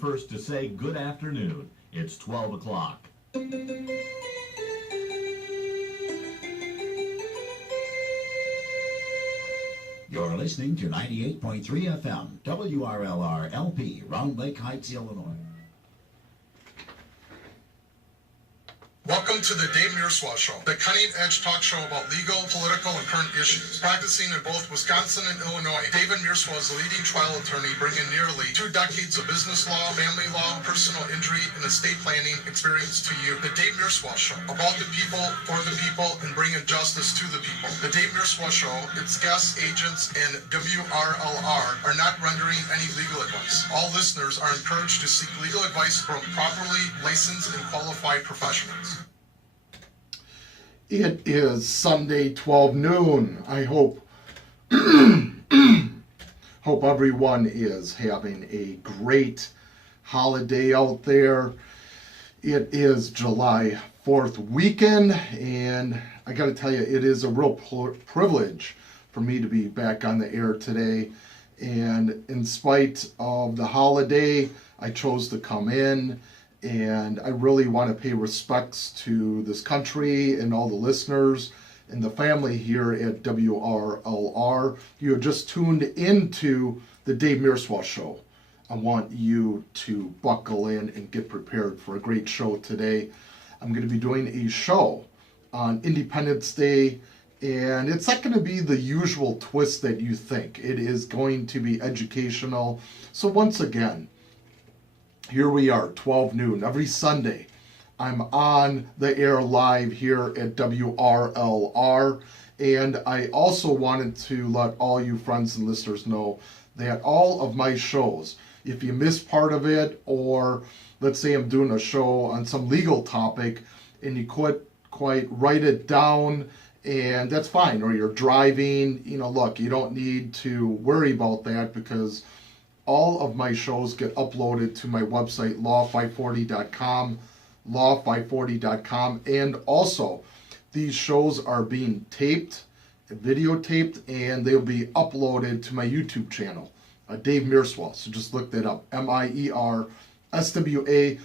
first to say good afternoon. It's 12 o'clock. You're listening to 98.3 FM, WRLR LP, Round Lake Heights, Illinois. Welcome to the Dave Mierswa Show, the cutting-edge talk show about legal, political, and current issues. Practicing in both Wisconsin and Illinois, David Mierswa is a leading trial attorney bringing nearly 2 decades of business law, family law, personal injury, and estate planning experience to you. The Dave Mierswa Show, about the people, for the people, and bringing justice to the people. The Dave Mierswa Show, its guests, agents, and WRLR are not rendering any legal advice. All listeners are encouraged to seek legal advice from properly licensed and qualified professionals. It is Sunday, 12 noon. I hope everyone is having a great holiday out there. It is July 4th weekend, and I got to tell you, it is a real privilege for me to be back on the air today. And in spite of the holiday, I chose to come in. And I really want to pay respects to this country and all the listeners and the family here at WRLR. You have just tuned into the Dave Mierswa Show. I want you to buckle in and get prepared for a great show today. I'm going to be doing a show on Independence Day, and it's not going to be the usual twist that you think. It is going to be educational. So once again, here we are, 12 noon, every Sunday. I'm on the air live here at WRLR, and I also wanted to let all you friends and listeners know that all of my shows, if you miss part of it, or let's say I'm doing a show on some legal topic, and you couldn't quite write it down, and that's fine, or you're driving, look, you don't need to worry about that, because all of my shows get uploaded to my website, law540.com, law540.com, and also these shows are being taped, videotaped, and they'll be uploaded to my YouTube channel, Dave Mierswa. So just look that up, Mierswa,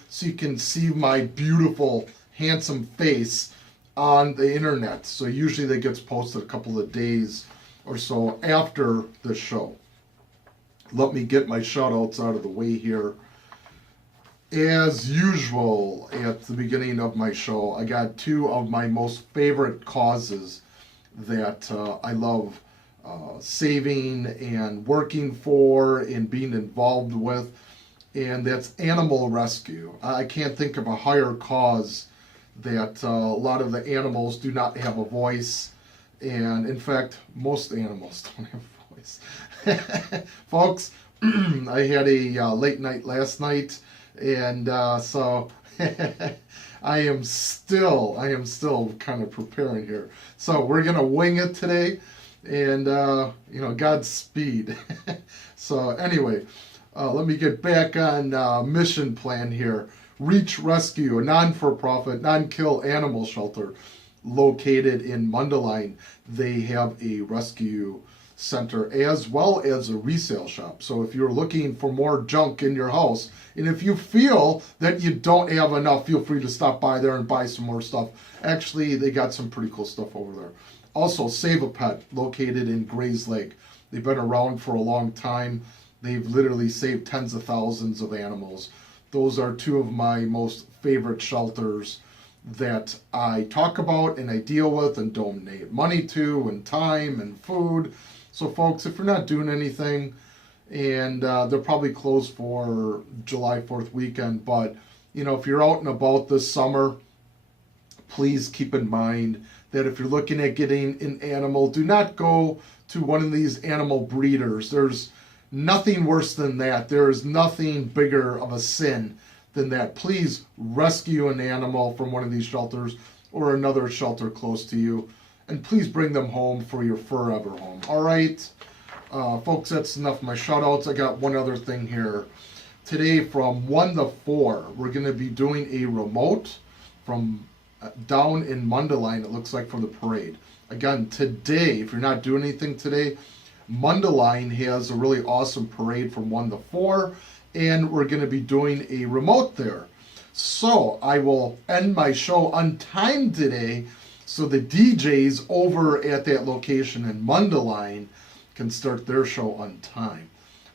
so you can see my beautiful, handsome face on the internet. So usually that gets posted a couple of days or so after the show. Let me get my shout-outs out of the way here. As usual, at the beginning of my show, I got 2 of my most favorite causes that I love saving and working for and being involved with, and that's animal rescue. I can't think of a higher cause that a lot of the animals do not have a voice, and in fact, most animals don't have a voice. Folks, I had a late night last night, and so I am still kind of preparing here. So we're gonna wing it today, and Godspeed. So anyway, let me get back on mission plan here. Reach Rescue, a non-for-profit, non-kill animal shelter located in Mundelein. They have a rescue center as well as a resale shop. So if you're looking for more junk in your house, and if you feel that you don't have enough, feel free to stop by there and buy some more stuff. Actually, they got some pretty cool stuff over there. Also, Save a Pet, located in Grays Lake. They've been around for a long time. They've literally saved tens of thousands of animals. Those are 2 of my most favorite shelters that I talk about and I deal with and donate money to, and time and food. So folks, if you're not doing anything, and they're probably closed for July 4th weekend, but if you're out and about this summer, please keep in mind that if you're looking at getting an animal, do not go to one of these animal breeders. There's nothing worse than that. There is nothing bigger of a sin than that. Please rescue an animal from one of these shelters or another shelter close to you, and please bring them home for your forever home. All right, folks, that's enough of my shout outs. I got one other thing here. Today from 1 to 4, we're going to be doing a remote from down in Mundelein, it looks like, for the parade. Again, today, if you're not doing anything today, Mundelein has a really awesome parade from 1 to 4, and we're going to be doing a remote there. So I will end my show on time today so the DJs over at that location in Mundelein can start their show on time.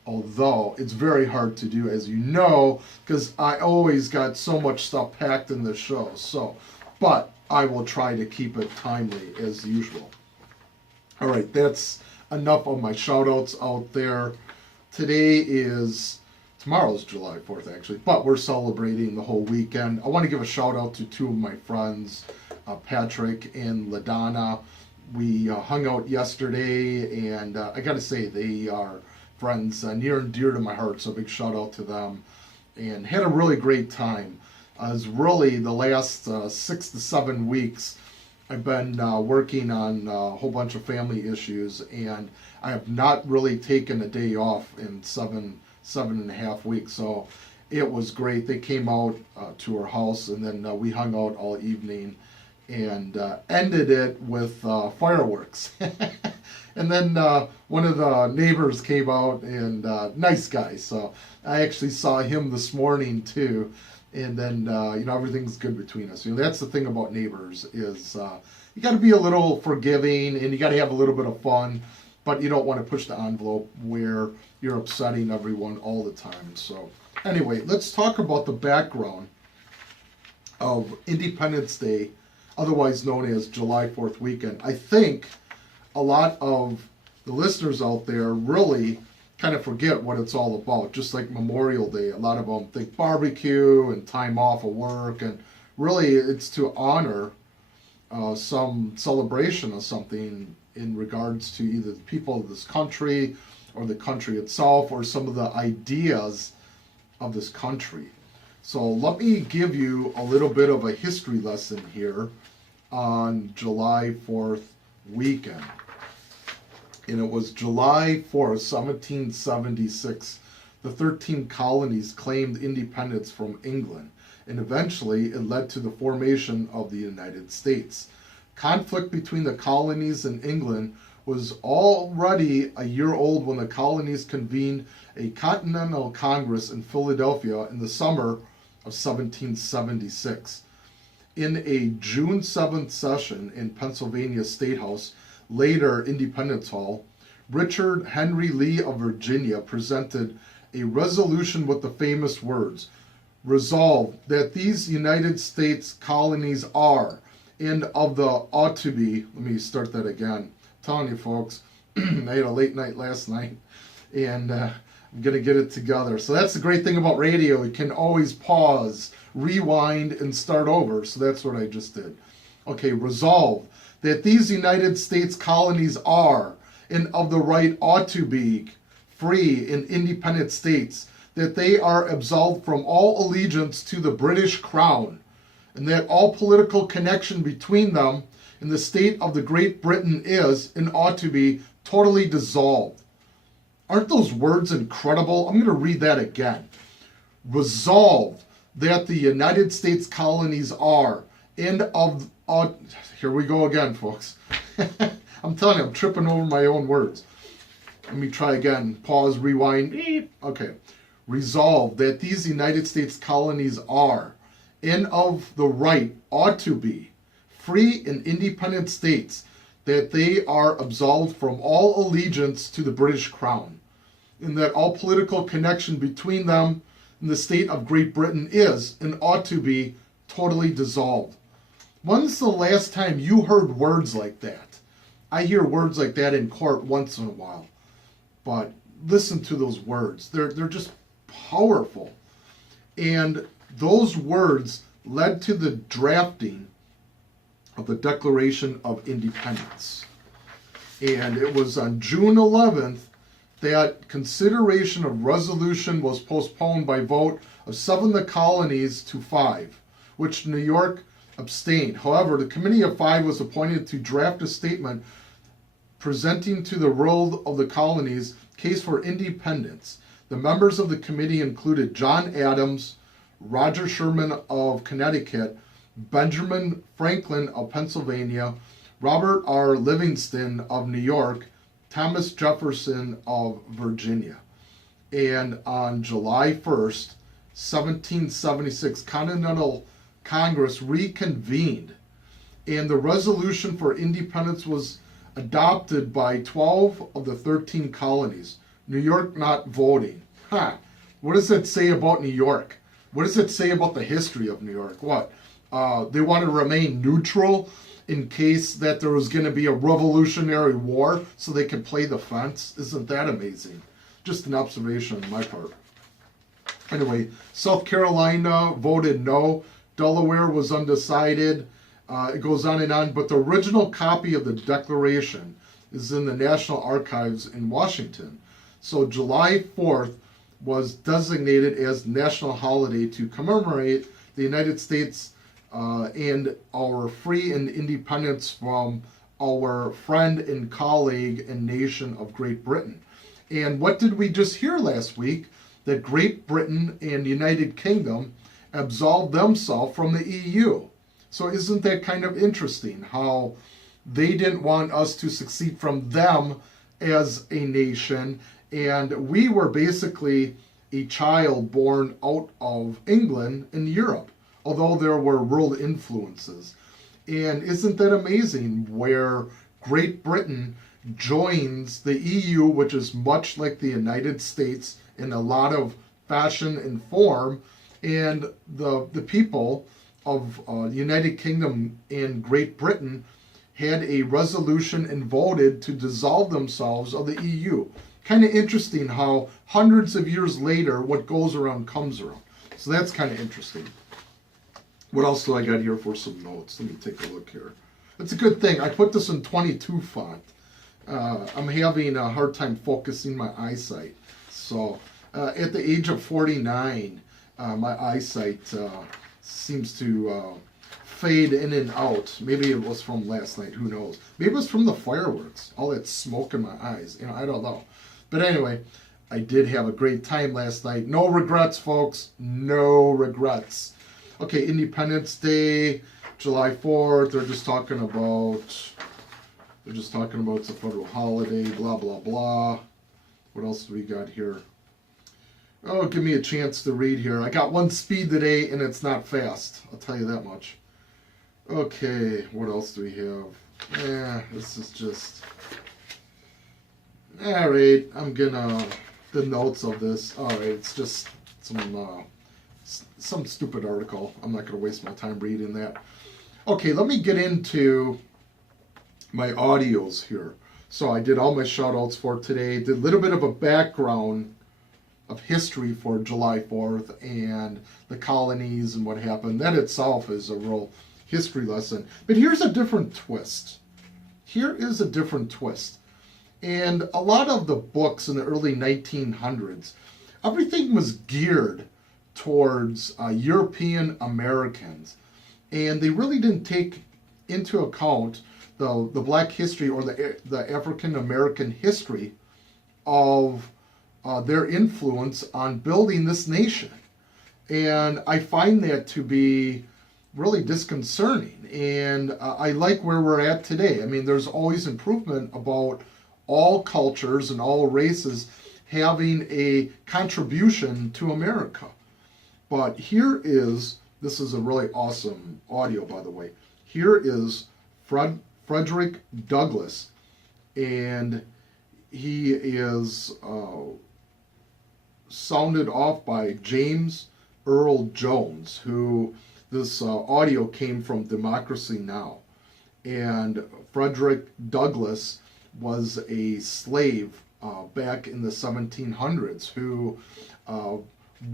Although it's very hard to do, as you know, because I always got so much stuff packed in the show. But I will try to keep it timely as usual. All right, that's enough of my shout outs out there. Tomorrow's July 4th actually, but we're celebrating the whole weekend. I want to give a shout out to two of my friends, Patrick and LaDonna. We hung out yesterday, and I gotta say, they are friends near and dear to my heart, so big shout out to them. And had a really great time. It's really the last 6 to 7 weeks I've been working on a whole bunch of family issues, and I have not really taken a day off in seven and a half weeks. So it was great. They came out to our house, and then we hung out all evening and ended it with fireworks. And then one of the neighbors came out, and nice guy. So I actually saw him this morning too. And then, everything's good between us. That's the thing about neighbors is you got to be a little forgiving, and you got to have a little bit of fun, but you don't want to push the envelope where you're upsetting everyone all the time. So anyway, let's talk about the background of Independence Day, otherwise known as July 4th weekend. I think a lot of the listeners out there really kind of forget what it's all about. Just like Memorial Day, a lot of them think barbecue and time off of work, and really it's to honor some celebration of something in regards to either the people of this country or the country itself, or some of the ideas of this country. So let me give you a little bit of a history lesson here on July 4th weekend. And it was July 4th, 1776. The 13 colonies claimed independence from England, and eventually it led to the formation of the United States. Conflict between the colonies and England was already a year old when the colonies convened a Continental Congress in Philadelphia in the summer of 1776. In a June 7th session in Pennsylvania State House, later Independence Hall, Richard Henry Lee of Virginia presented a resolution with the famous words, "Resolved that these United States colonies are, and of the ought to be," let me start that again. I'm telling you folks, I had a late night last night, and I'm going to get it together. So that's the great thing about radio. You can always pause, rewind, and start over. So that's what I just did. Okay, resolved that these United States colonies are, and of the right ought to be, free and independent states, that they are absolved from all allegiance to the British Crown, and that all political connection between them and the state of the Great Britain is, and ought to be, totally dissolved. Aren't those words incredible? I'm going to read that again. Resolved that the United States colonies are, and of here we go again, folks. I'm telling you, I'm tripping over my own words. Let me try again. Pause, rewind. Beep. Okay. Resolved that these United States colonies are, and of the right ought to be, free and independent states, that they are absolved from all allegiance to the British Crown, and that all political connection between them and the state of Great Britain is, and ought to be, totally dissolved. When's the last time you heard words like that? I hear words like that in court once in a while. But listen to those words. They're just powerful. And those words led to the drafting of the Declaration of Independence. And it was on June 11th that consideration of resolution was postponed by vote of 7 of the colonies to 5, which New York abstained. However, the Committee of 5 was appointed to draft a statement presenting to the world of the colonies case for independence. The members of the committee included John Adams, Roger Sherman of Connecticut, Benjamin Franklin of Pennsylvania, Robert R. Livingston of New York, Thomas Jefferson of Virginia. And on July 1st, 1776, Continental Congress reconvened, and the resolution for independence was adopted by 12 of the 13 colonies. New York not voting. Huh. What does that say about New York? What does it say about the history of New York? What? They want to remain neutral in case that there was going to be a revolutionary war so they could play the fence? Isn't that amazing? Just an observation on my part. Anyway, South Carolina voted no. Delaware was undecided. It goes on and on. But the original copy of the Declaration is in the National Archives in Washington. So July 4th was designated as national holiday to commemorate the United States and our free and independence from our friend and colleague and nation of Great Britain. And what did we just hear last week? That Great Britain and United Kingdom absolved themselves from the EU. So isn't that kind of interesting how they didn't want us to secede from them as a nation, and we were basically a child born out of England and Europe, although there were world influences. And isn't that amazing where Great Britain joins the EU, which is much like the United States in a lot of fashion and form, and the people of United Kingdom and Great Britain had a resolution and voted to dissolve themselves of the EU. Kind of interesting how hundreds of years later, what goes around comes around. So that's kind of interesting. What else do I got here for some notes? Let me take a look here. It's a good thing. I put this in 22 font. I'm having a hard time focusing my eyesight. So at the age of 49, my eyesight seems to fade in and out. Maybe it was from last night. Who knows? Maybe it was from the fireworks. All that smoke in my eyes. I don't know. But anyway, I did have a great time last night. No regrets, folks. No regrets. Okay, Independence Day, July 4th. They're just talking about it's a federal holiday, blah, blah, blah. What else do we got here? Oh, give me a chance to read here. I got one speed today, and it's not fast. I'll tell you that much. Okay, what else do we have? This is just... Alright, I'm gonna... The notes of this. Alright, it's just some stupid article. I'm not gonna waste my time reading that. Okay, let me get into my audios here. So I did all my shout outs for today. Did a little bit of a background of history for July 4th and the colonies and what happened. That itself is a real history lesson. But here's a different twist. Here is a different twist. And a lot of the books in the early 1900s, everything was geared towards European Americans. And they really didn't take into account the black history or the African American history of their influence on building this nation. And I find that to be really disconcerting. And I like where we're at today. I mean, there's always improvement about all cultures and all races having a contribution to America. But this is a really awesome audio, by the way. Here is Frederick Douglass, and he is sounded off by James Earl Jones, who this audio came from Democracy Now! And Frederick Douglass was a slave back in the 1700s who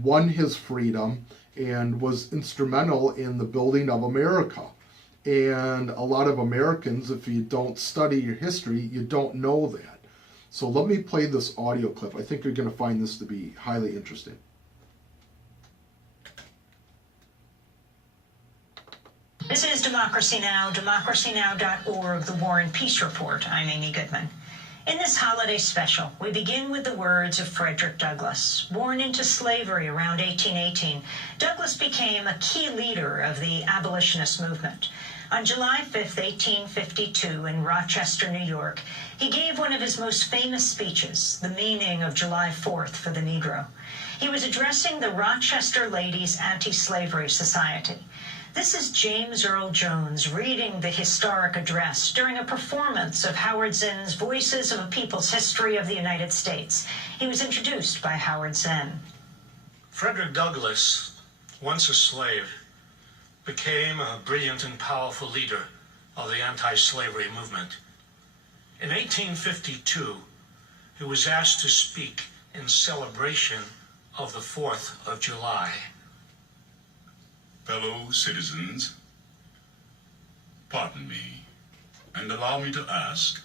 won his freedom and was instrumental in the building of America. And a lot of Americans, if you don't study your history, you don't know that. So let me play this audio clip. I think you're going to find this to be highly interesting. This is Democracy Now!, democracynow.org, the War and Peace Report. I'm Amy Goodman. In this holiday special, we begin with the words of Frederick Douglass. Born into slavery around 1818, Douglass became a key leader of the abolitionist movement. On July 5, 1852, in Rochester, New York, he gave one of his most famous speeches, The Meaning of July 4th for the Negro. He was addressing the Rochester Ladies Anti-Slavery Society. This is James Earl Jones reading the historic address during a performance of Howard Zinn's Voices of a People's History of the United States. He was introduced by Howard Zinn. Frederick Douglass, once a slave, became a brilliant and powerful leader of the anti-slavery movement. In 1852, he was asked to speak in celebration of the 4th of July. Fellow citizens, pardon me, and allow me to ask,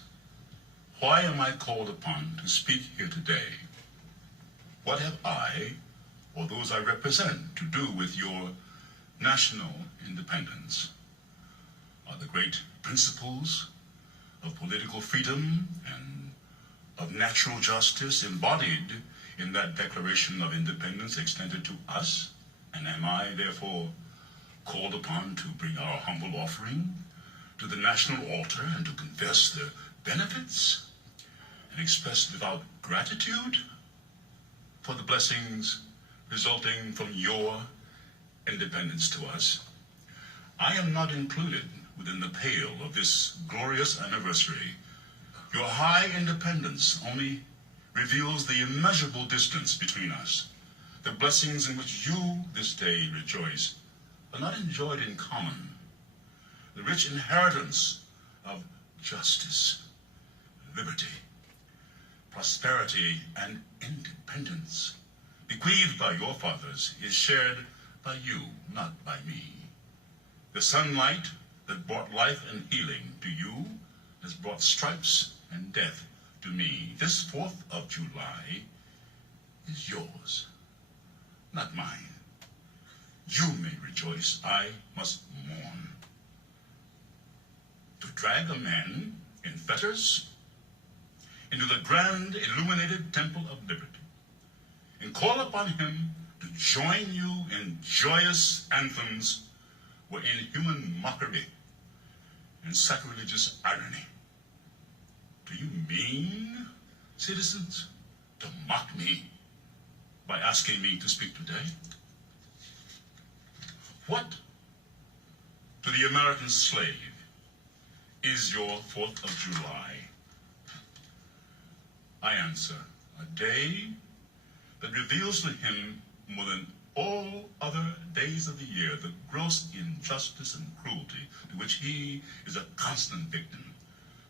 why am I called upon to speak here today? What have I, or those I represent, to do with your national independence? Are the great principles of political freedom and of natural justice embodied in that Declaration of Independence extended to us? And am I, therefore, called upon to bring our humble offering to the national altar and to confess the benefits and express devout gratitude for the blessings resulting from your independence to us? I am not included within the pale of this glorious anniversary. Your high independence only reveals the immeasurable distance between us. The blessings in which you this day rejoice are not enjoyed in common. The rich inheritance of justice, liberty, prosperity, and independence bequeathed by your fathers is shared by you, not by me. The sunlight that brought life and healing to you has brought stripes and death to me. This 4th of July is yours, not mine. You may rejoice, I must mourn. To drag a man in fetters into the grand illuminated temple of liberty and call upon him to join you in joyous anthems were inhuman mockery and sacrilegious irony. Do you mean, citizens, to mock me by asking me to speak today? What, to the American slave, is your 4th of July? I answer, a day that reveals to him more than all other days of the year the gross injustice and cruelty to which he is a constant victim.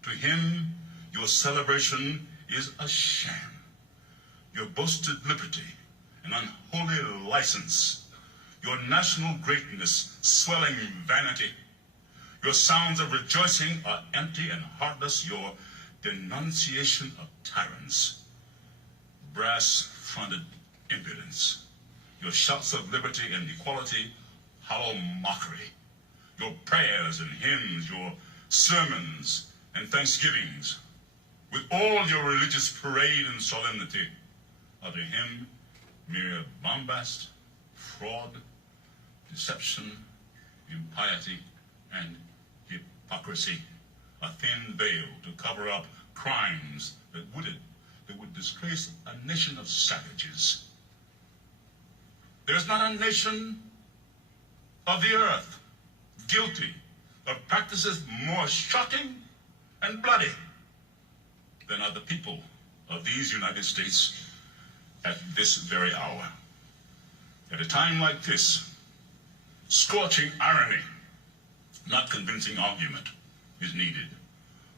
To him, your celebration is a sham. Your boasted liberty, an unholy license. Your national greatness, swelling vanity. Your sounds of rejoicing are empty and heartless. Your denunciation of tyrants, brass-fronted impudence. Your shouts of liberty and equality, hollow mockery. Your prayers and hymns, your sermons and thanksgivings, with all your religious parade and solemnity, are to him mere bombast, fraud, deception, impiety, and hypocrisy, a thin veil to cover up crimes that would disgrace a nation of savages. There's not a nation of the earth guilty of practices more shocking and bloody than are the people of these United States at this very hour. At a time like this, scorching irony, not convincing argument, is needed.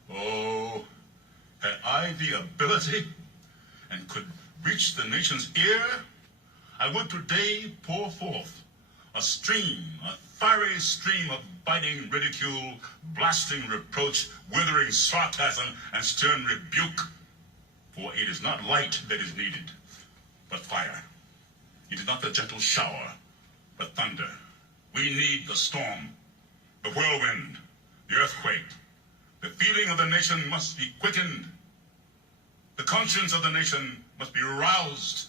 Oh, had I the ability and could reach the nation's ear, I would today pour forth a fiery stream of biting ridicule, blasting reproach, withering sarcasm, and stern rebuke. For it is not light that is needed, but fire. It is not the gentle shower, but thunder. We need the storm, the whirlwind, the earthquake. The feeling of the nation must be quickened. The conscience of the nation must be aroused.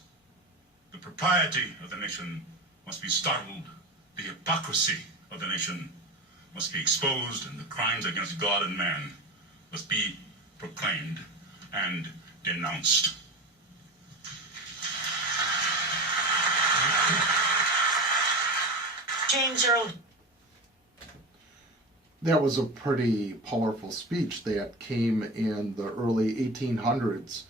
The propriety of the nation must be startled. The hypocrisy of the nation must be exposed, and the crimes against God and man must be proclaimed and denounced. James Earl. That was a pretty powerful speech that came in the early 1800s,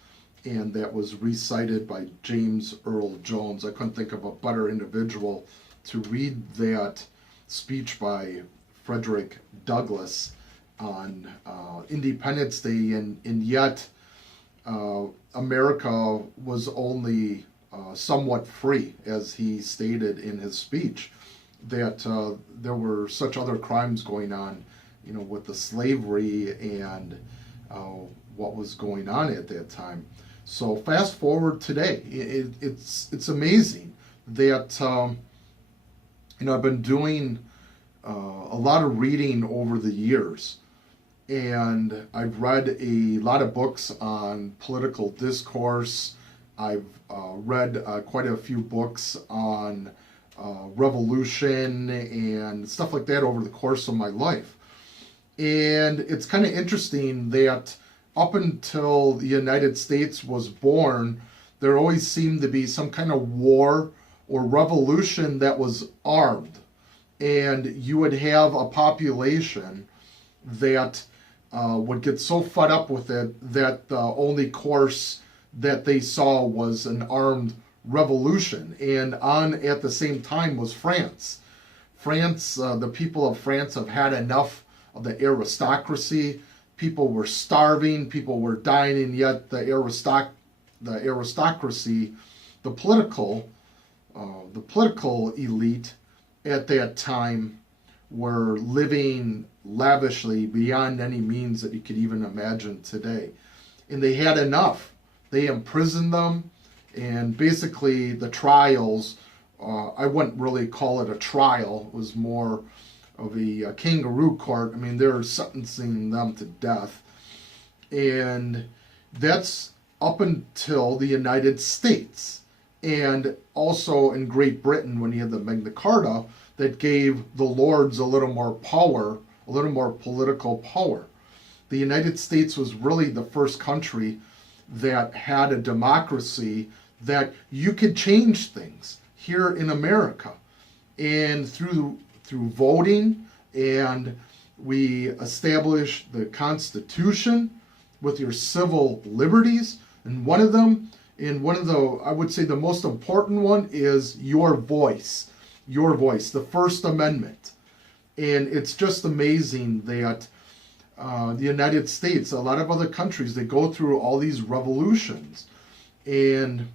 and that was recited by James Earl Jones. I couldn't think of a better individual to read that speech by Frederick Douglass on Independence Day, and yet America was only somewhat free, as he stated in his speech, that there were such other crimes going on, with the slavery and what was going on at that time. So fast forward today, it's amazing that I've been doing a lot of reading over the years, and I've read a lot of books on political discourse. I've read quite a few books on revolution and stuff like that over the course of my life. And it's kind of interesting that up until the United States was born, there always seemed to be some kind of war or revolution that was armed. And you would have a population that would get so fed up with it that the only course that they saw was an armed revolution. And on at the same time was France. The people of France have had enough of the aristocracy. People were starving, people were dying, and yet the aristocracy, the political elite at that time were living lavishly beyond any means that you could even imagine today. And they had enough. They imprisoned them, and basically the trials, I wouldn't really call it a trial, it was more of a kangaroo court. I mean, they're sentencing them to death. And that's up until the United States. And also in Great Britain, when you had the Magna Carta, that gave the lords a little more power, a little more political power. The United States was really the first country that had a democracy that you could change things here in America. And through voting, and we established the Constitution with your civil liberties, and one of the, I would say the most important one is your voice, the First Amendment. And it's just amazing that the United States, a lot of other countries, they go through all these revolutions and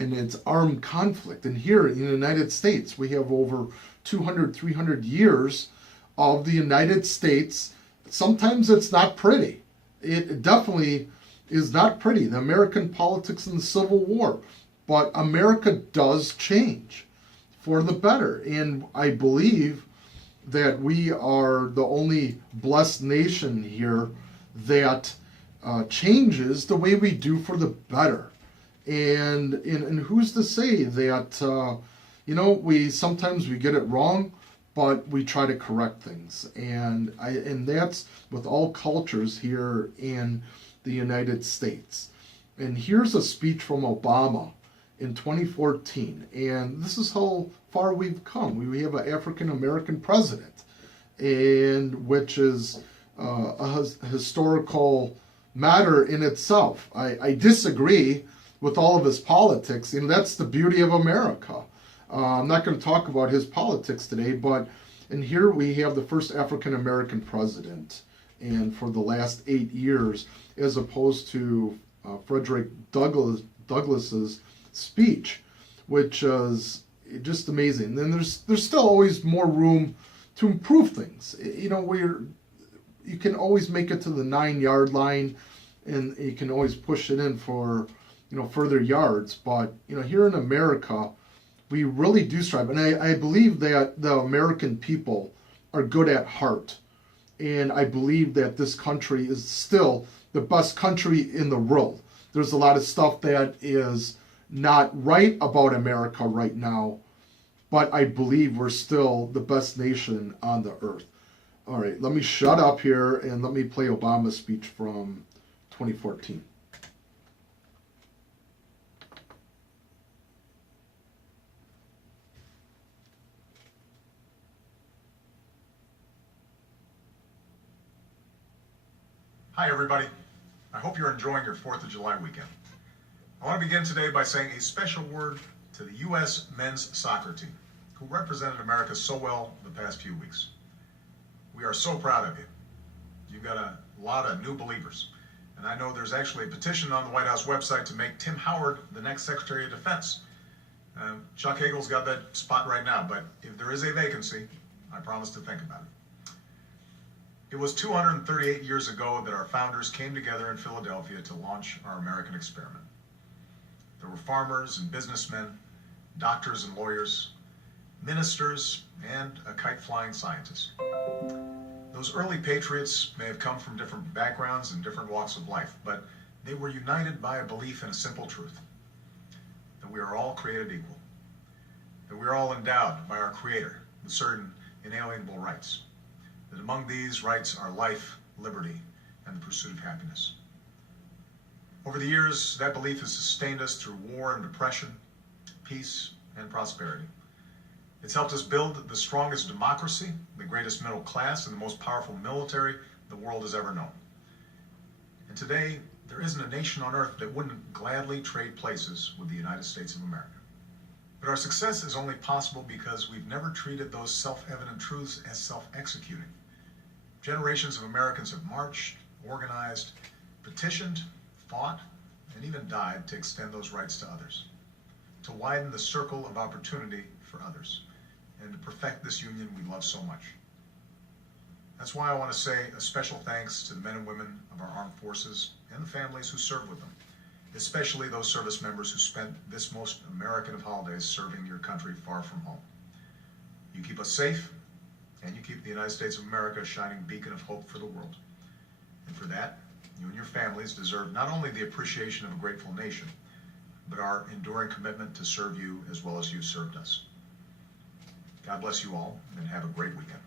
it's armed conflict. And here in the United States, we have over 200, 300 years of the United States. Sometimes it's not pretty. It definitely is not pretty, the American politics and the Civil War. But America does change for the better. And I believe that we are the only blessed nation here that changes the way we do for the better. And who's to say that, we sometimes we get it wrong, but we try to correct things. And that's with all cultures here in the United States. And here's a speech from Obama in 2014. And this is how far we've come. We have an African American president, and which is a historical matter in itself. I disagree with all of his politics, and that's the beauty of America. I'm not going to talk about his politics today, but in here we have the first African American president, and for the last 8 years, as opposed to Frederick Douglass's speech, which is just amazing. And there's still always more room to improve things. You can always make it to the 9-yard line, and you can always push it in for further yards. But here in America, we really do strive, and I believe that the American people are good at heart, and I believe that this country is still the best country in the world. There's a lot of stuff that is not right about America right now, but I believe we're still the best nation on the earth. All right, let me shut up here and let me play Obama's speech from 2014. Hi, everybody. I hope you're enjoying your 4th of July weekend. I want to begin today by saying a special word to the U.S. men's soccer team, who represented America so well the past few weeks. We are so proud of you. You've got a lot of new believers, and I know there's actually a petition on the White House website to make Tim Howard the next Secretary of Defense. Chuck Hagel's got that spot right now, but if there is a vacancy, I promise to think about it. It was 238 years ago that our founders came together in Philadelphia to launch our American experiment. There were farmers and businessmen, doctors and lawyers, ministers, and a kite-flying scientist. Those early patriots may have come from different backgrounds and different walks of life, but they were united by a belief in a simple truth, that we are all created equal, that we are all endowed by our Creator with certain inalienable rights, that among these rights are life, liberty, and the pursuit of happiness. Over the years, that belief has sustained us through war and depression, peace and prosperity. It's helped us build the strongest democracy, the greatest middle class, and the most powerful military the world has ever known. And today, there isn't a nation on earth that wouldn't gladly trade places with the United States of America. But our success is only possible because we've never treated those self-evident truths as self-executing. Generations of Americans have marched, organized, petitioned, fought, and even died to extend those rights to others, to widen the circle of opportunity for others, and to perfect this union we love so much. That's why I want to say a special thanks to the men and women of our armed forces and the families who serve with them, especially those service members who spent this most American of holidays serving your country far from home. You keep us safe, and you keep the United States of America a shining beacon of hope for the world. And for that, you and your families deserve not only the appreciation of a grateful nation, but our enduring commitment to serve you as well as you served us. God bless you all, and have a great weekend.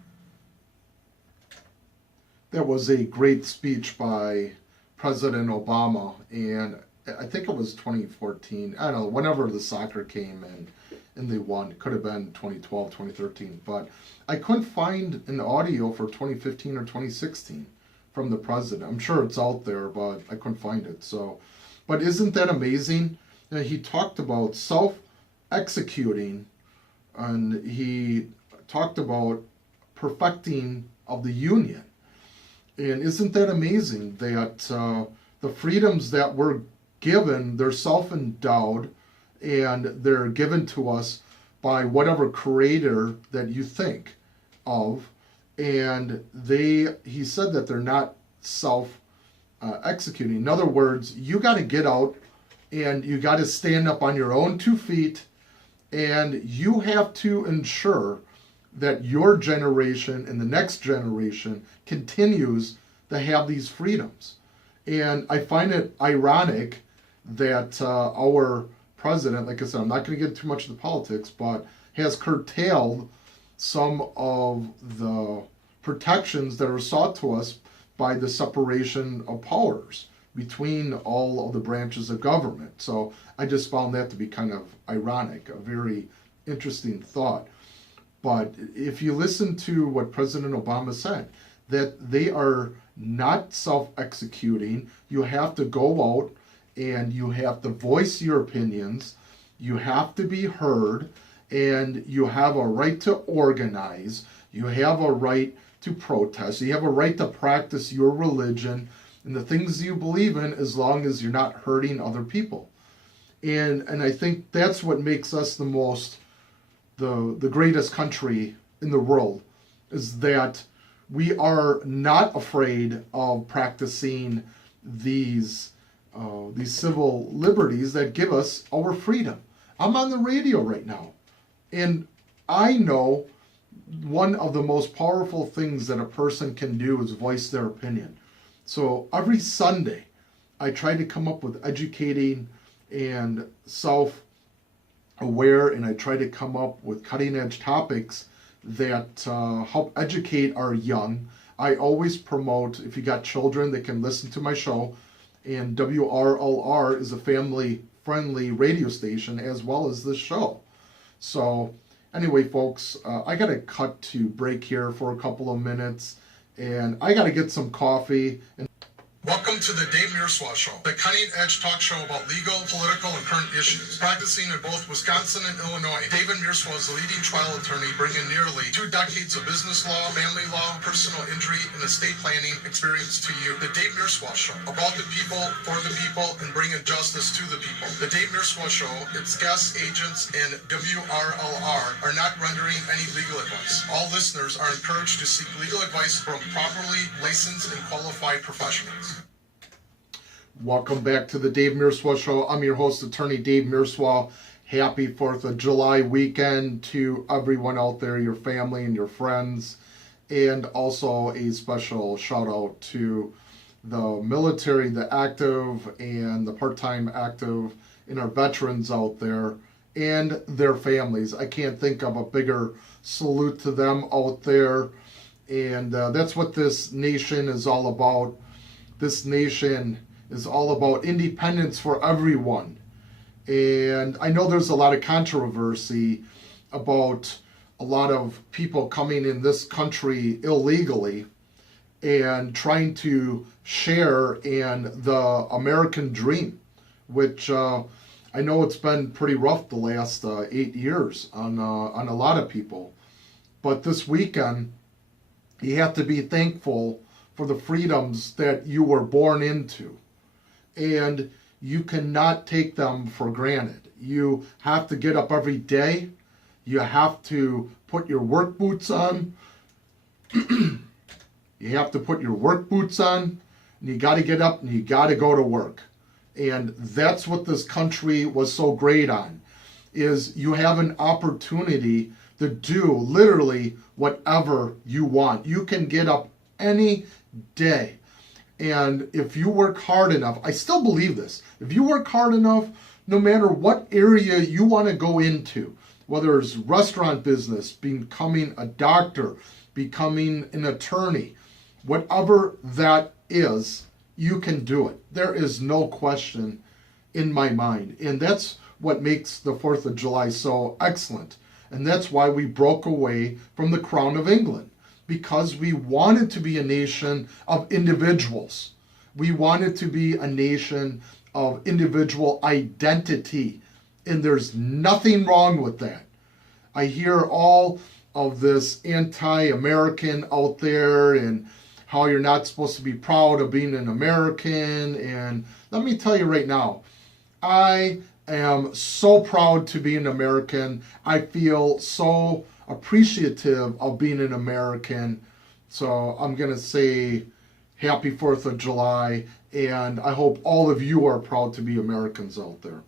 That was a great speech by President Obama, and I think it was 2014. I don't know, whenever the soccer came and they won. It could have been 2012, 2013, but I couldn't find an audio for 2015 or 2016 from the president. I'm sure it's out there, but I couldn't find it. So, but isn't that amazing? He talked about self-executing, and he talked about perfecting of the union. And isn't that amazing that the freedoms that we're given, they're self-endowed, and they're given to us by whatever creator that you think of. And he said that they're not self-executing. In other words, you got to get out and you got to stand up on your own 2 feet, and you have to ensure that your generation and the next generation continues to have these freedoms. And I find it ironic that our president, like I said, I'm not going to get too much of the politics, but has curtailed some of the protections that are sought to us by the separation of powers between all of the branches of government. So I just found that to be kind of ironic, a very interesting thought. But if you listen to what President Obama said, that they are not self-executing, you have to go out and you have to voice your opinions, you have to be heard, and you have a right to organize, you have a right to protest, you have a right to practice your religion and the things you believe in, as long as you're not hurting other people. And I think that's what makes us the greatest country in the world, is that we are not afraid of practicing these civil liberties that give us our freedom. I'm on the radio right now, and I know one of the most powerful things that a person can do is voice their opinion. So every Sunday, I try to come up with educating and self-aware, and I try to come up with cutting-edge topics that help educate our young. I always promote, if you got children, they can listen to my show. And WRLR is a family-friendly radio station as well as this show. So anyway, folks, I got to cut to break here for a couple of minutes. And I got to get some coffee. Welcome to the Dave Mierswa Show, the cutting-edge talk show about legal, political, and current issues. Practicing in both Wisconsin and Illinois, David Mierswa is the leading trial attorney, bringing nearly 2 decades of business law, family law, personal injury, and estate planning experience to you. The Dave Mierswa Show, about the people, for the people, and bringing justice to the people. The Dave Mierswa Show, its guests, agents, and WRLR are not rendering any legal advice. All listeners are encouraged to seek legal advice from properly licensed and qualified professionals. Welcome back to the Dave Mierswa Show. I'm your host, attorney Dave Mierswa. Happy 4th of July weekend to everyone out there, your family and your friends. And also a special shout out to the military, the active and the part-time active, and our veterans out there and their families. I can't think of a bigger salute to them out there. And that's what this nation is all about. This nation is all about independence for everyone. And I know there's a lot of controversy about a lot of people coming in this country illegally and trying to share in the American dream, which I know it's been pretty rough the last 8 years on a lot of people. But this weekend, you have to be thankful for the freedoms that you were born into. And you cannot take them for granted. You have to get up every day. You have to put your work boots on. You have to put your work boots on. And you got to get up and you got to go to work. And that's what this country was so great on, is you have an opportunity to do literally whatever you want. You can get up any day. And if you work hard enough, I still believe this, if you work hard enough, no matter what area you want to go into, whether it's restaurant business, becoming a doctor, becoming an attorney, whatever that is, you can do it. There is no question in my mind. And that's what makes the 4th of July so excellent. And that's why we broke away from the Crown of England. Because we wanted to be a nation of individuals. We wanted to be a nation of individual identity. And there's nothing wrong with that. I hear all of this anti-American out there and how you're not supposed to be proud of being an American. And let me tell you right now, I am so proud to be an American. I feel so appreciative of being an American. So I'm going to say happy 4th of July, and I hope all of you are proud to be Americans out there.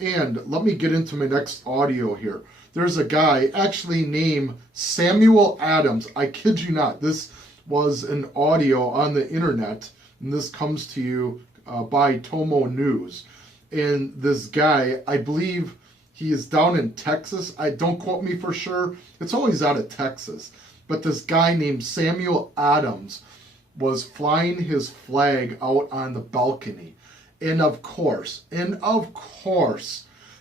And let me get into my next audio here. There's a guy actually named Samuel Adams. I kid you not. This was an audio on the internet, and this comes to you by Tomo News. And this guy, I believe he is down in Texas. Don't quote me for sure. It's always out of Texas. But this guy named Samuel Adams was flying his flag out on the balcony. And of course,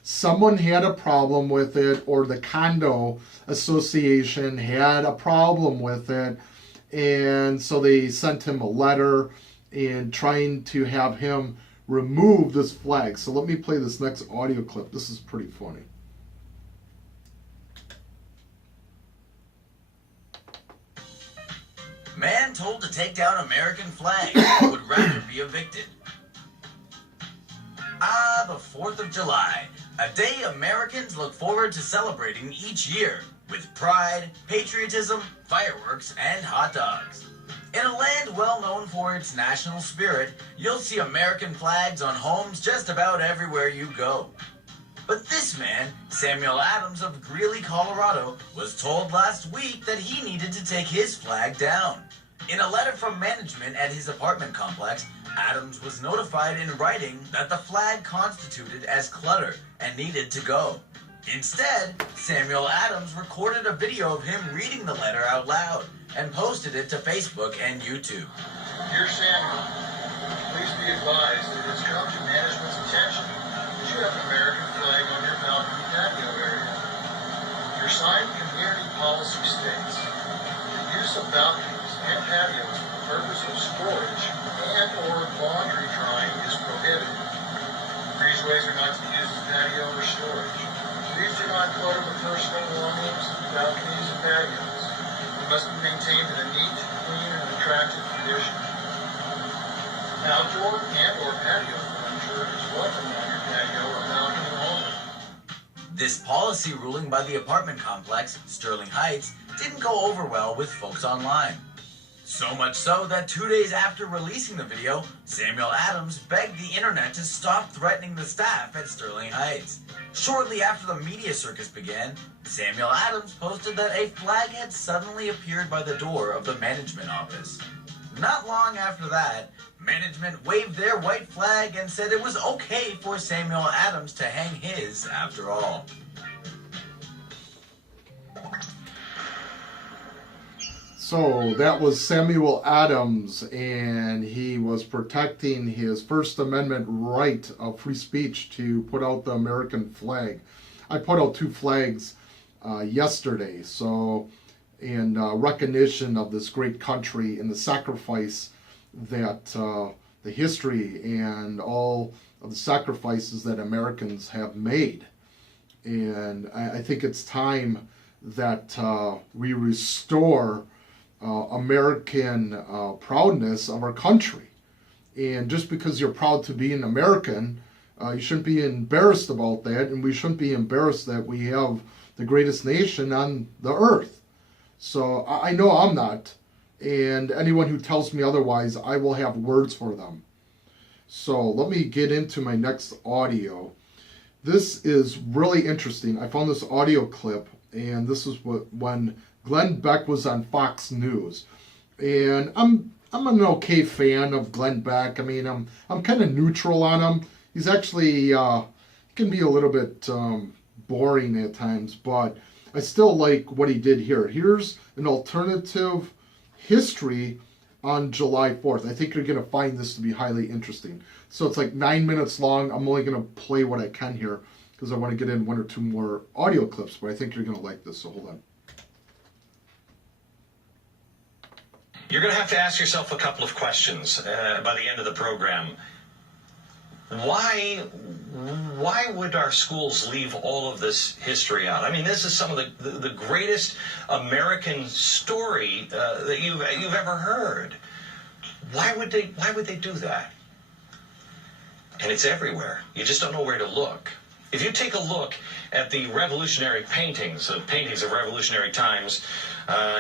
someone had a problem with it, or the condo association had a problem with it. And so they sent him a letter and trying to have him remove this flag. So let me play this next audio clip. This is pretty funny. Man told to take down American flag would rather be evicted. Ah, the 4th of July, a day Americans look forward to celebrating each year with pride, patriotism, fireworks, and hot dogs. In a land well known for its national spirit, you'll see American flags on homes just about everywhere you go. But this man, Samuel Adams of Greeley, Colorado, was told last week that he needed to take his flag down. In a letter from management at his apartment complex, Adams was notified in writing that the flag constituted as clutter and needed to go. Instead, Samuel Adams recorded a video of him reading the letter out loud and posted it to Facebook and YouTube. Dear Samuel, please be advised that it has come to management's attention that you have an American flag on your balcony patio area. Your signed community policy states the use of balconies and patios for the purpose of storage and or laundry drying is prohibited. Breezeways are not to be used as patio or storage. Please do not clutter with personal belongings, balconies, and patios. They must be maintained in a neat, clean, and attractive condition. Outdoor and or patio furniture is welcome on your patio or balcony only. This policy ruling by the apartment complex, Sterling Heights, didn't go over well with folks online. So much so that 2 days after releasing the video, Samuel Adams begged the internet to stop threatening the staff at Sterling Heights. Shortly after the media circus began, Samuel Adams posted that a flag had suddenly appeared by the door of the management office. Not long after that, management waved their white flag and said it was okay for Samuel Adams to hang his after all. So that was Samuel Adams, and he was protecting his First Amendment right of free speech to put out the American flag. I put out 2 flags yesterday, so in recognition of this great country and the sacrifice that the history and all of the sacrifices that Americans have made. And I think it's time that we restore American proudness of our country. And just because you're proud to be an American, you shouldn't be embarrassed about that, and we shouldn't be embarrassed that we have the greatest nation on the earth. So I know I'm not, and anyone who tells me otherwise, I will have words for them. So let me get into my next audio. This is really interesting. I found this audio clip, and this is when Glenn Beck was on Fox News. And I'm an okay fan of Glenn Beck. I mean, I'm kind of neutral on him. He's actually he can be a little bit boring at times, but I still like what he did here. Here's an alternative history on July 4th. I think you're going to find this to be highly interesting. So it's like 9 minutes long. I'm only going to play what I can here because I want to get in 1 or 2 more audio clips, but I think you're going to like this, so hold on. You're going to have to ask yourself a couple of questions by the end of the program. Why would our schools leave all of this history out? I mean, this is some of the greatest American story that you've ever heard. Why would they do that? And it's everywhere. You just don't know where to look. If you take a look at the revolutionary paintings of revolutionary times,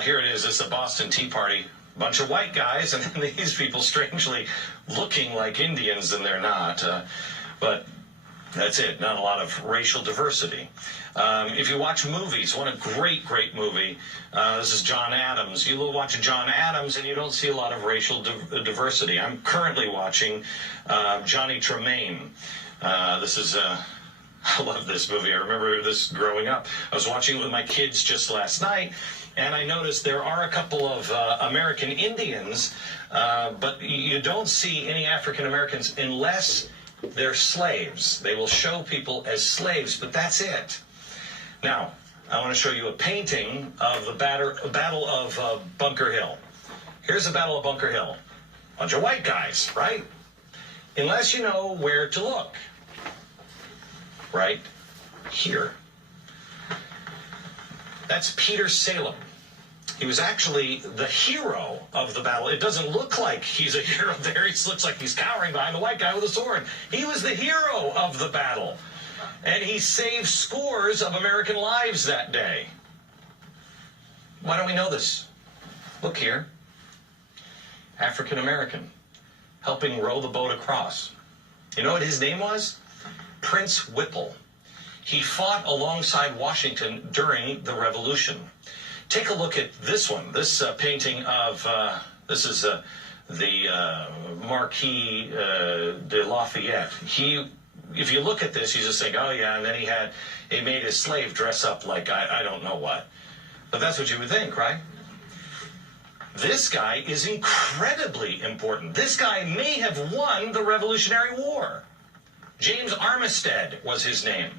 here it is. It's the Boston Tea Party. Bunch of white guys, and then these people strangely looking like Indians, and they're not. But that's it. Not a lot of racial diversity. If you watch movies, one great movie. This is John Adams. You watch John Adams, and you don't see a lot of racial diversity. I'm currently watching Johnny Tremaine. This is. I love this movie. I remember this growing up. I was watching it with my kids just last night, and I noticed there are a couple of American Indians, but you don't see any African Americans unless they're slaves. They will show people as slaves, but that's it. Now, I want to show you a painting of the Battle of Bunker Hill. Here's the Battle of Bunker Hill. Bunch of white guys, right? Unless you know where to look. Right here. That's Peter Salem. He was actually the hero of the battle. It doesn't look like he's a hero there. He looks like he's cowering behind the white guy with a sword. He was the hero of the battle. And he saved scores of American lives that day. Why don't we know this? Look here. African American. Helping row the boat across. You know what his name was? Prince Whipple. He fought alongside Washington during the Revolution. Take a look at this one. This painting of, this is the Marquis de Lafayette. He if you look at this, you just think, oh yeah, and then he made his slave dress up like I don't know what. But that's what you would think, right? This guy is incredibly important. This guy may have won the Revolutionary War. James Armistead was his name.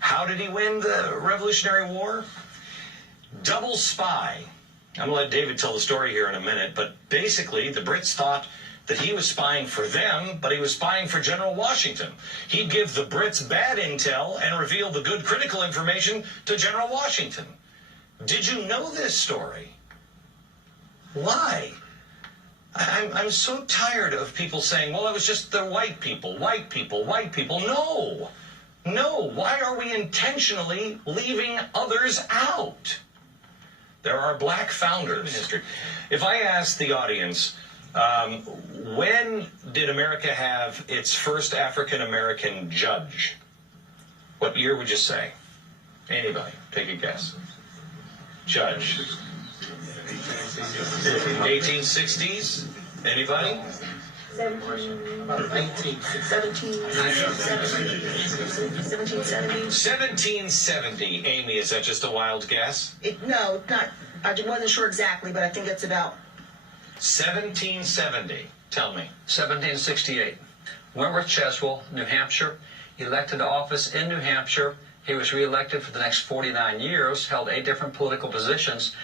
How did he win the Revolutionary War? Double spy. I'm going to let David tell the story here in a minute, but basically the Brits thought that he was spying for them, but he was spying for General Washington. He'd give the Brits bad intel and reveal the good critical information to General Washington. Did you know this story? Why? I'm so tired of people saying, well, it was just the white people, white people, white people. No. No. Why are we intentionally leaving others out? There are black founders in history. If I ask the audience, when did America have its first African-American judge? What year would you say? Anybody? Take a guess. Judge. 1860s? Anybody? 1770. Amy, is that just a wild guess? No, not. I wasn't sure exactly, but I think it's about 1770. Tell me. 1768. Wentworth Cheswell, New Hampshire, elected to office in New Hampshire. He was reelected for the next 49 years, held 8 different political positions.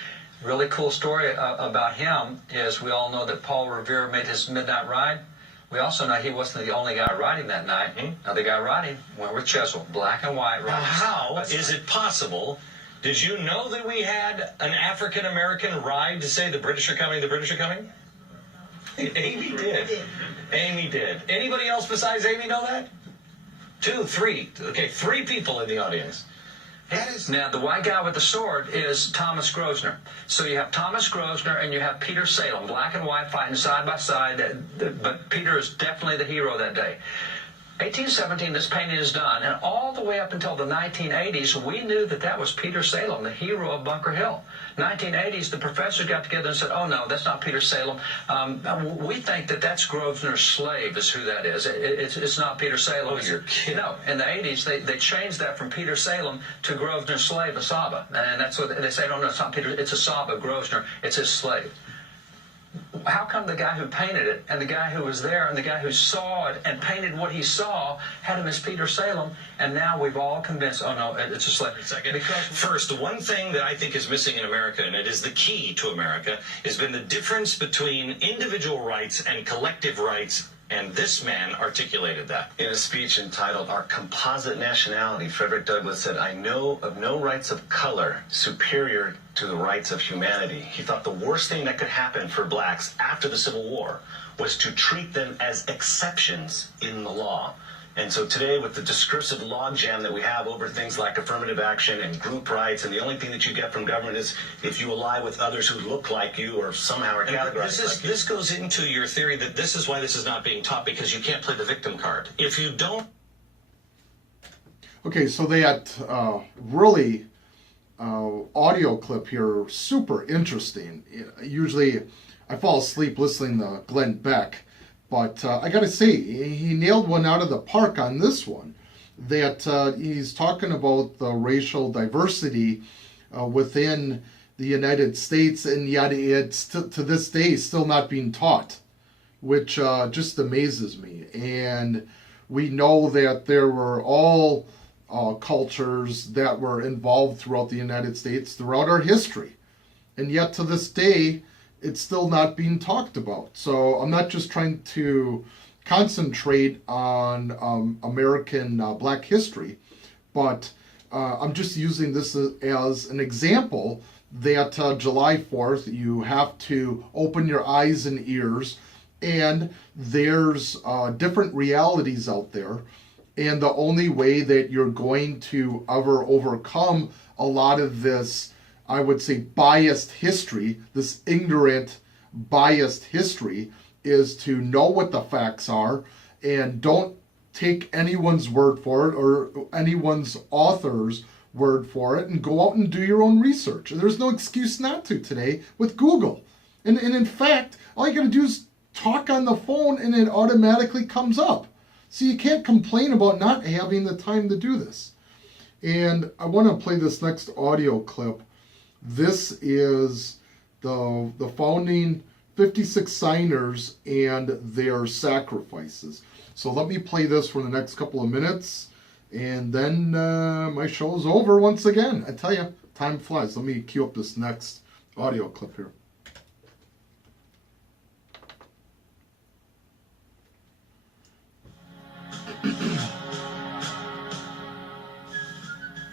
Really cool story about him is we all know that Paul Revere made his midnight ride. We also know he wasn't the only guy riding that night. Another guy riding, Wentworth Cheswell, black and white. Now, how is it possible? Did you know that we had an African-American ride to say the British are coming, the British are coming? Amy did. Amy did. Anybody else besides Amy know that? 2, 3. Okay, 3 people in the audience. Now, the white guy with the sword is Thomas Grosvenor. So you have Thomas Grosvenor and you have Peter Salem, black and white fighting side by side, but Peter is definitely the hero that day. 1817, this painting is done, and all the way up until the 1980s, we knew that that was Peter Salem, the hero of Bunker Hill. 1980s, the professors got together and said, oh no, that's not Peter Salem. We think that that's Grosvenor's slave is who that is. It's not Peter Salem. Oh, you're kidding. No, in the 80s, they changed that from Peter Salem to Grosvenor's slave, Asaba. And that's what they say, no, it's not Peter, it's Asaba, Grosvenor, it's his slave. How come the guy who painted it and the guy who was there and the guy who saw it and painted what he saw had him as Peter Salem, and now we've all convinced, oh no, it's a slave. First, one thing that I think is missing in America, and it is the key to America, has been the difference between individual rights and collective rights, and this man articulated that. In a speech entitled Our Composite Nationality, Frederick Douglass said, I know of no rights of color superior to the rights of humanity. He thought the worst thing that could happen for blacks after the Civil War was to treat them as exceptions in the law. And so today, with the discursive logjam that we have over things like affirmative action and group rights, and the only thing that you get from government is if you ally with others who look like you or somehow are categorized like you. This goes into your theory that this is why this is not being taught, because you can't play the victim card. If you don't... Okay, so they had really audio clip here, super interesting. Usually I fall asleep listening to Glenn Beck, but I gotta say, he nailed one out of the park on this one. That he's talking about the racial diversity within the United States, and yet it's to this day still not being taught, which just amazes me. And we know that there were all cultures that were involved throughout the United States throughout our history, and yet to this day it's still not being talked about. So I'm not just trying to concentrate on American black history, but I'm just using this as an example that July 4th you have to open your eyes and ears, and there's different realities out there. And the only way that you're going to ever overcome a lot of this, I would say, biased history, this ignorant, biased history, is to know what the facts are and don't take anyone's word for it or anyone's author's word for it, and go out and do your own research. And there's no excuse not to today with Google. And in fact, all you gotta do is talk on the phone and it automatically comes up. So you can't complain about not having the time to do this. And I want to play this next audio clip. This is the founding 56 signers and their sacrifices. So let me play this for the next couple of minutes, and then my show's over once again. I tell you, time flies. Let me cue up this next audio clip here.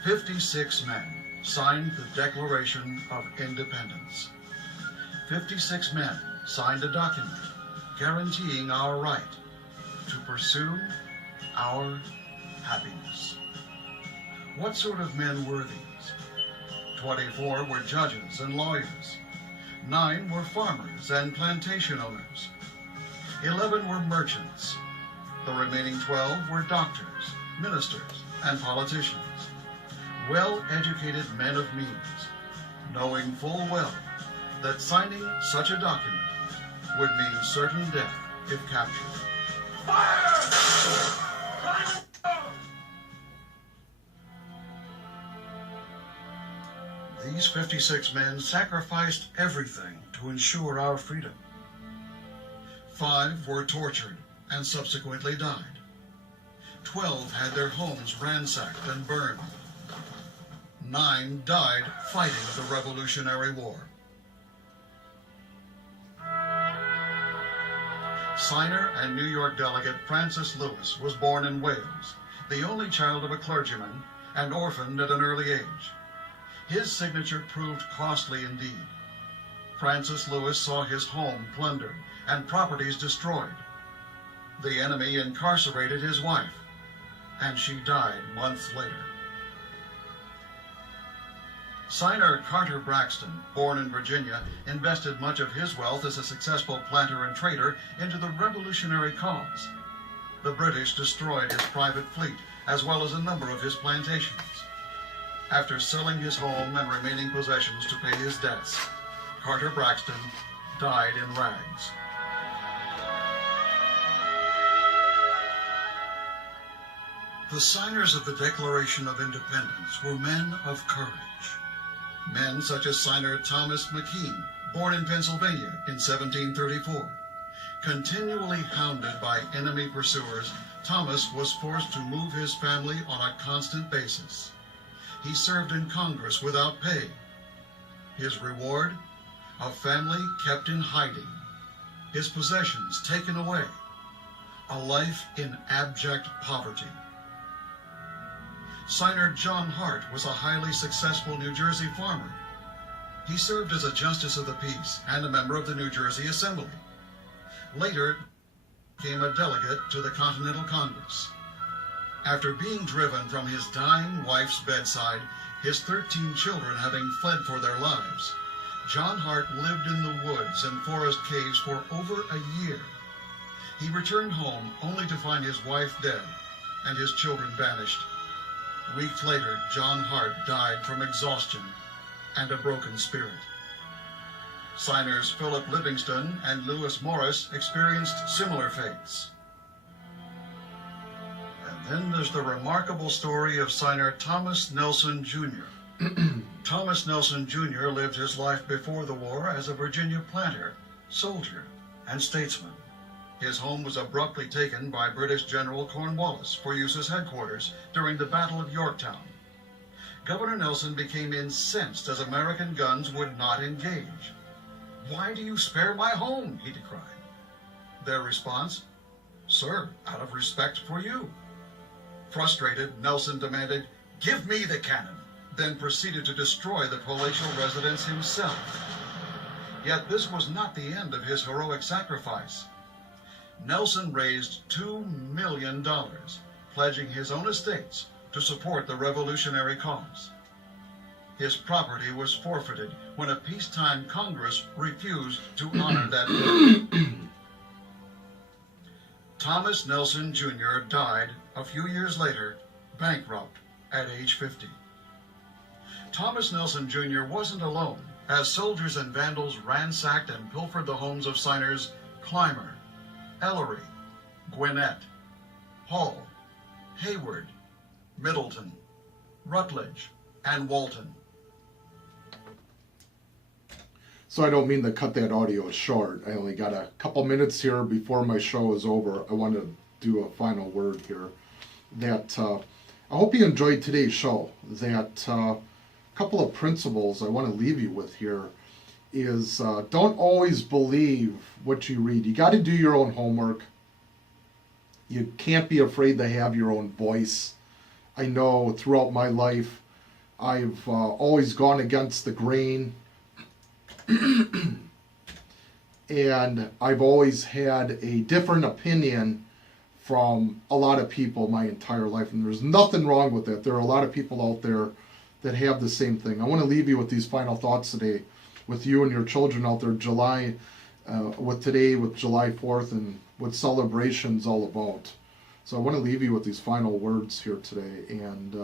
"56 men signed the Declaration of Independence. 56 men signed a document guaranteeing our right to pursue our happiness. What sort of men were these? 24 were judges and lawyers. 9 were farmers and plantation owners. 11 were merchants. The remaining 12 were doctors, ministers, and politicians. Well-educated men of means, knowing full well that signing such a document would mean certain death if captured. These 56 men sacrificed everything to ensure our freedom. 5 were tortured and subsequently died. 12 had their homes ransacked and burned. 9 died fighting the Revolutionary War. Signer and New York delegate Francis Lewis was born in Wales, the only child of a clergyman and orphaned at an early age. His signature proved costly indeed. Francis Lewis saw his home plundered and properties destroyed. The enemy incarcerated his wife, and she died months later. Signer Carter Braxton, born in Virginia, invested much of his wealth as a successful planter and trader into the revolutionary cause. The British destroyed his private fleet, as well as a number of his plantations. After selling his home and remaining possessions to pay his debts, Carter Braxton died in rags. The signers of the Declaration of Independence were men of courage. Men such as signer Thomas McKean, born in Pennsylvania in 1734. Continually hounded by enemy pursuers, Thomas was forced to move his family on a constant basis. He served in Congress without pay. His reward? A family kept in hiding. His possessions taken away. A life in abject poverty. Signer John Hart was a highly successful New Jersey farmer. He served as a justice of the peace and a member of the New Jersey Assembly. Later, became a delegate to the Continental Congress. After being driven from his dying wife's bedside, his 13 children having fled for their lives, John Hart lived in the woods and forest caves for over a year. He returned home only to find his wife dead and his children banished. Weeks later, John Hart died from exhaustion and a broken spirit. Signers Philip Livingston and Lewis Morris experienced similar fates. And then there's the remarkable story of signer Thomas Nelson Jr. Thomas Nelson Jr. lived his life before the war as a Virginia planter, soldier, and statesman. His home was abruptly taken by British General Cornwallis for use as headquarters during the Battle of Yorktown. Governor Nelson became incensed as American guns would not engage. "Why do you spare my home?" he decried. Their response, "Sir, out of respect for you." Frustrated, Nelson demanded, "Give me the cannon," then proceeded to destroy the palatial residence himself. Yet this was not the end of his heroic sacrifice. Nelson raised $2 million, pledging his own estates to support the revolutionary cause. His property was forfeited when a peacetime Congress refused to honor that pledge. Thomas Nelson Jr. died a few years later, bankrupt at age 50. Thomas Nelson Jr. wasn't alone, as soldiers and vandals ransacked and pilfered the homes of signers Clymer, Ellery, Gwinnett, Hull, Hayward, Middleton, Rutledge, and Walton. So I don't mean to cut that audio short. I only got a couple minutes here before my show is over. I want to do a final word here. That I hope you enjoyed today's show. That a couple of principles I want to leave you with here is don't always believe what you read. You got to do your own homework. You can't be afraid to have your own voice. I know throughout my life I've always gone against the grain. And I've always had a different opinion from a lot of people my entire life, and there's nothing wrong with that. There are a lot of people out there that have the same thing. I want to leave you with these final thoughts today, with you and your children out there, with July 4th, and what celebration's all about. So I want to leave you with these final words here today. And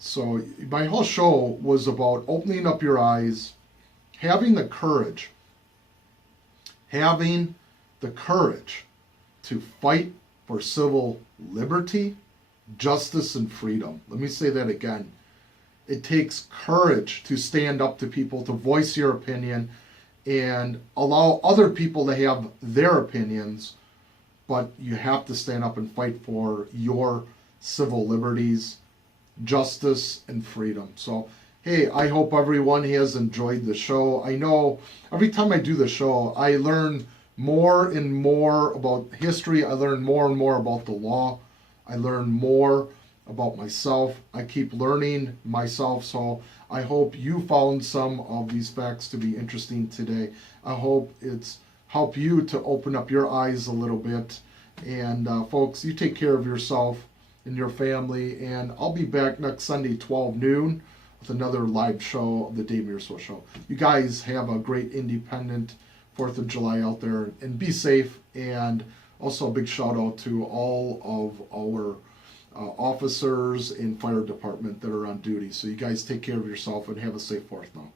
so my whole show was about opening up your eyes, having the courage to fight for civil liberty, justice, and freedom. Let me say that again. It takes courage to stand up to people, to voice your opinion, and allow other people to have their opinions, but you have to stand up and fight for your civil liberties, justice, and freedom. So, hey, I hope everyone has enjoyed the show. I know every time I do the show, I learn more and more about history. I learn more and more about the law. I learn more about myself. I keep learning myself. So I hope you found some of these facts to be interesting today. I hope it's helped you to open up your eyes a little bit. And folks, you take care of yourself and your family. And I'll be back next Sunday, 12 noon. With another live show of the Dave Mierswa Show. You guys have a great independent 4th of July out there, and be safe. And also a big shout out to all of our officers in fire department that are on duty. So you guys take care of yourself and have a safe 4th now.